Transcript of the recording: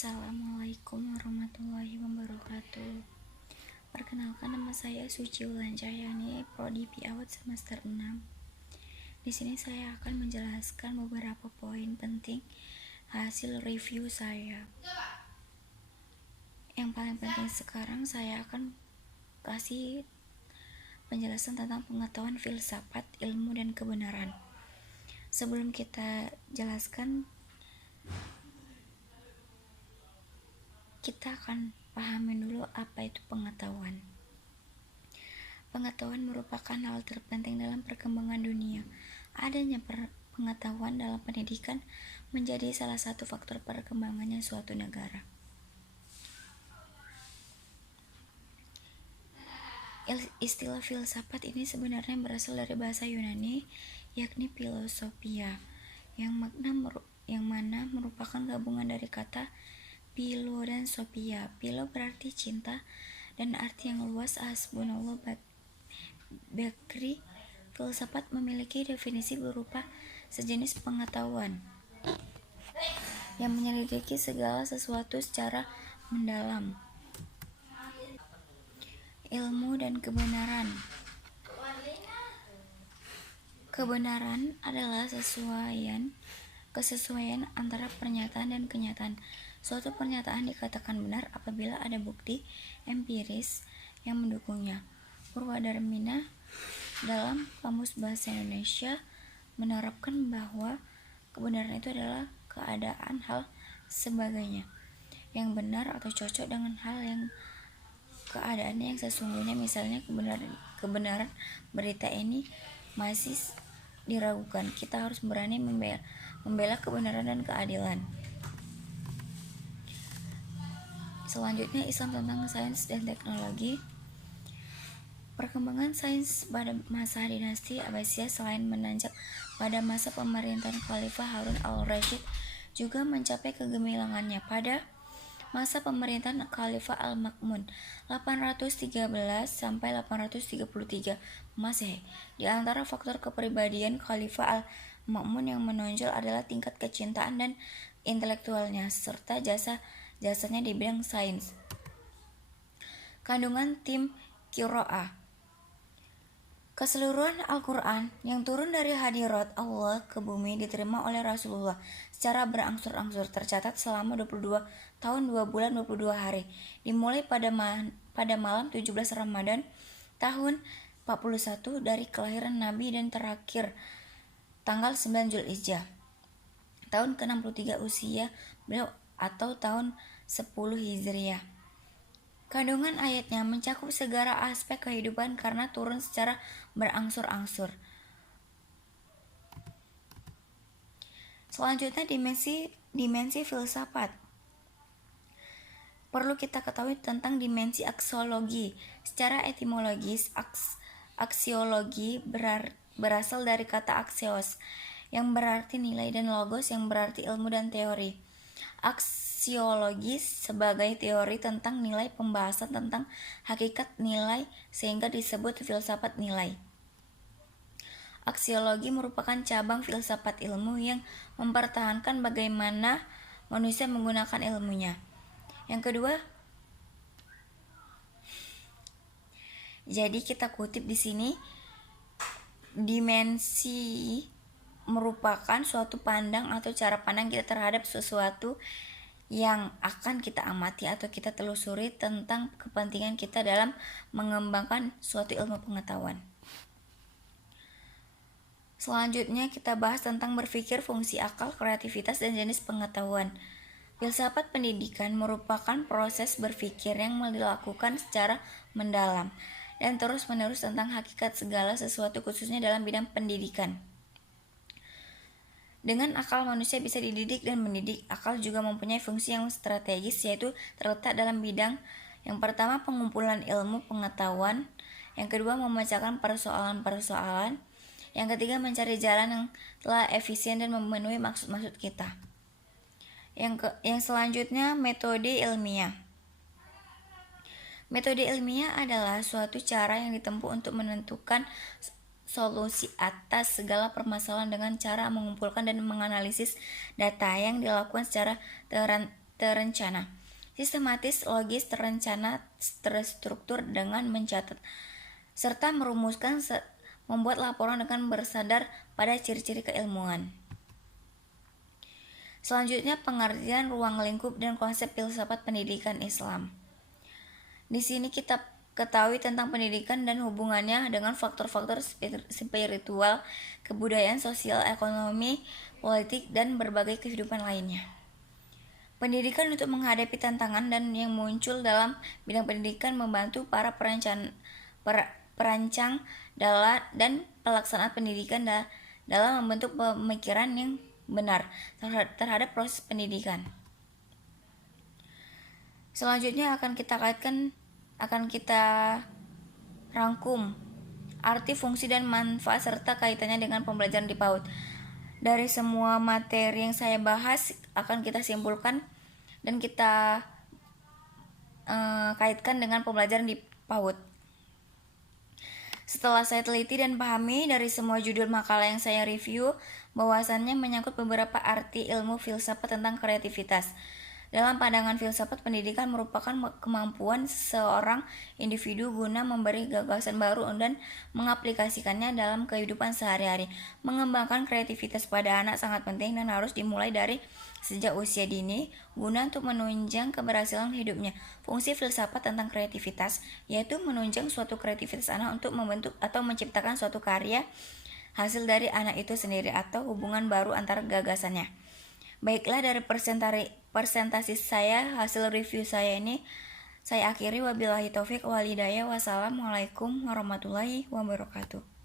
Assalamualaikum warahmatullahi wabarakatuh. Perkenalkan, nama saya Suci Wulan Cahyani, Prodi Piawat semester 6. Di sini saya akan menjelaskan beberapa poin penting hasil review saya. Yang paling penting sekarang saya akan kasih penjelasan tentang pengetahuan filsafat, ilmu, dan kebenaran. Sebelum kita jelaskan, kita akan pahami dulu apa itu pengetahuan. Pengetahuan merupakan hal terpenting dalam perkembangan dunia. Adanya pengetahuan dalam pendidikan menjadi salah satu faktor perkembangannya suatu negara. Istilah filsafat ini sebenarnya berasal dari bahasa Yunani, yakni philosophia, yang mana merupakan gabungan dari kata philo dan sophia. Philo berarti cinta dan arti yang luas. Hasbunallah Bakri. Filsafat memiliki definisi berupa sejenis pengetahuan yang menyelidiki segala sesuatu secara mendalam. Ilmu dan kebenaran. Kebenaran adalah kesesuaian antara pernyataan dan kenyataan. Suatu pernyataan dikatakan benar apabila ada bukti empiris yang mendukungnya. Purwadarmina dalam Kamus Bahasa Indonesia menerapkan bahwa kebenaran itu adalah keadaan hal sebagainya yang benar atau cocok dengan hal yang keadaannya yang sesungguhnya. Misalnya, kebenaran berita ini masih diragukan. Kita harus berani membela kebenaran dan keadilan. Selanjutnya, Islam tentang sains dan teknologi. Perkembangan sains pada masa dinasti Abbasiyah selain menanjak pada masa pemerintahan Khalifah Harun al-Rasyid, juga mencapai kegemilangannya pada masa pemerintahan Khalifah Al-Ma'mun 813 sampai 833 Masehi. Di antara faktor kepribadian Khalifah Al-Ma'mun yang menonjol adalah tingkat kecintaan dan intelektualnya serta jasanya di bidang sains. Kandungan tim Qiraah. Keseluruhan Al-Quran yang turun dari hadirat Allah ke bumi diterima oleh Rasulullah secara berangsur-angsur, tercatat selama 22 tahun 2 bulan 22 hari, dimulai pada malam 17 Ramadan tahun 41 dari kelahiran Nabi dan terakhir tanggal 9 Zulhijjah tahun ke-63 usia beliau atau tahun 10 Hijriah. Kandungan ayatnya mencakup segala aspek kehidupan karena turun secara berangsur-angsur. Selanjutnya, dimensi filsafat. Perlu kita ketahui tentang dimensi aksiologi. Secara etimologis, aksiologi berasal dari kata axios yang berarti nilai dan logos yang berarti ilmu dan teori. Aksiologi sebagai teori tentang nilai, pembahasan tentang hakikat nilai, sehingga disebut filsafat nilai. Aksiologi merupakan cabang filsafat ilmu yang mempertahankan bagaimana manusia menggunakan ilmunya. Yang kedua, jadi kita kutip di sini, dimensi merupakan suatu pandang atau cara pandang kita terhadap sesuatu yang akan kita amati atau kita telusuri tentang kepentingan kita dalam mengembangkan suatu ilmu pengetahuan. Selanjutnya kita bahas tentang berpikir, fungsi akal, kreativitas, dan jenis pengetahuan. Filsafat pendidikan merupakan proses berpikir yang dilakukan secara mendalam dan terus-menerus tentang hakikat segala sesuatu, khususnya dalam bidang pendidikan. Dengan akal manusia bisa dididik dan mendidik. Akal juga mempunyai fungsi yang strategis, yaitu terletak dalam bidang yang pertama pengumpulan ilmu pengetahuan, yang kedua memecahkan persoalan-persoalan, yang ketiga mencari jalan yang telah efisien dan memenuhi maksud-maksud kita. Yang selanjutnya, metode ilmiah. Metode ilmiah adalah suatu cara yang ditempuh untuk menentukan solusi atas segala permasalahan dengan cara mengumpulkan dan menganalisis data yang dilakukan secara terencana, sistematis, logis, terencana, terstruktur dengan mencatat serta merumuskan membuat laporan dengan bersandar pada ciri-ciri keilmuan. Selanjutnya, pengertian ruang lingkup dan konsep filsafat pendidikan Islam. Di sini kita ketahui tentang pendidikan dan hubungannya dengan faktor-faktor spiritual, kebudayaan, sosial, ekonomi, politik, dan berbagai kehidupan lainnya. Pendidikan untuk menghadapi tantangan dan yang muncul dalam bidang pendidikan membantu para perancang dan pelaksana pendidikan dalam membentuk pemikiran yang benar terhadap proses pendidikan. Selanjutnya akan kita rangkum arti, fungsi, dan manfaat serta kaitannya dengan pembelajaran di PAUD. Dari semua materi yang saya bahas akan kita simpulkan dan kita kaitkan dengan pembelajaran di PAUD. Setelah saya teliti dan pahami dari semua judul makalah yang saya review, bahwasannya menyangkut beberapa arti ilmu filsafat tentang kreativitas. Dalam pandangan filsafat, pendidikan merupakan kemampuan seorang individu guna memberi gagasan baru dan mengaplikasikannya dalam kehidupan sehari-hari. Mengembangkan kreativitas pada anak sangat penting dan harus dimulai dari sejak usia dini guna untuk menunjang keberhasilan hidupnya. Fungsi filsafat tentang kreativitas yaitu menunjang suatu kreativitas anak untuk membentuk atau menciptakan suatu karya hasil dari anak itu sendiri atau hubungan baru antar gagasannya. Baiklah, dari presentasi saya, hasil review saya ini saya akhiri. Wabillahi taufik wal hidayah. Wassalamualaikum warahmatullahi wabarakatuh.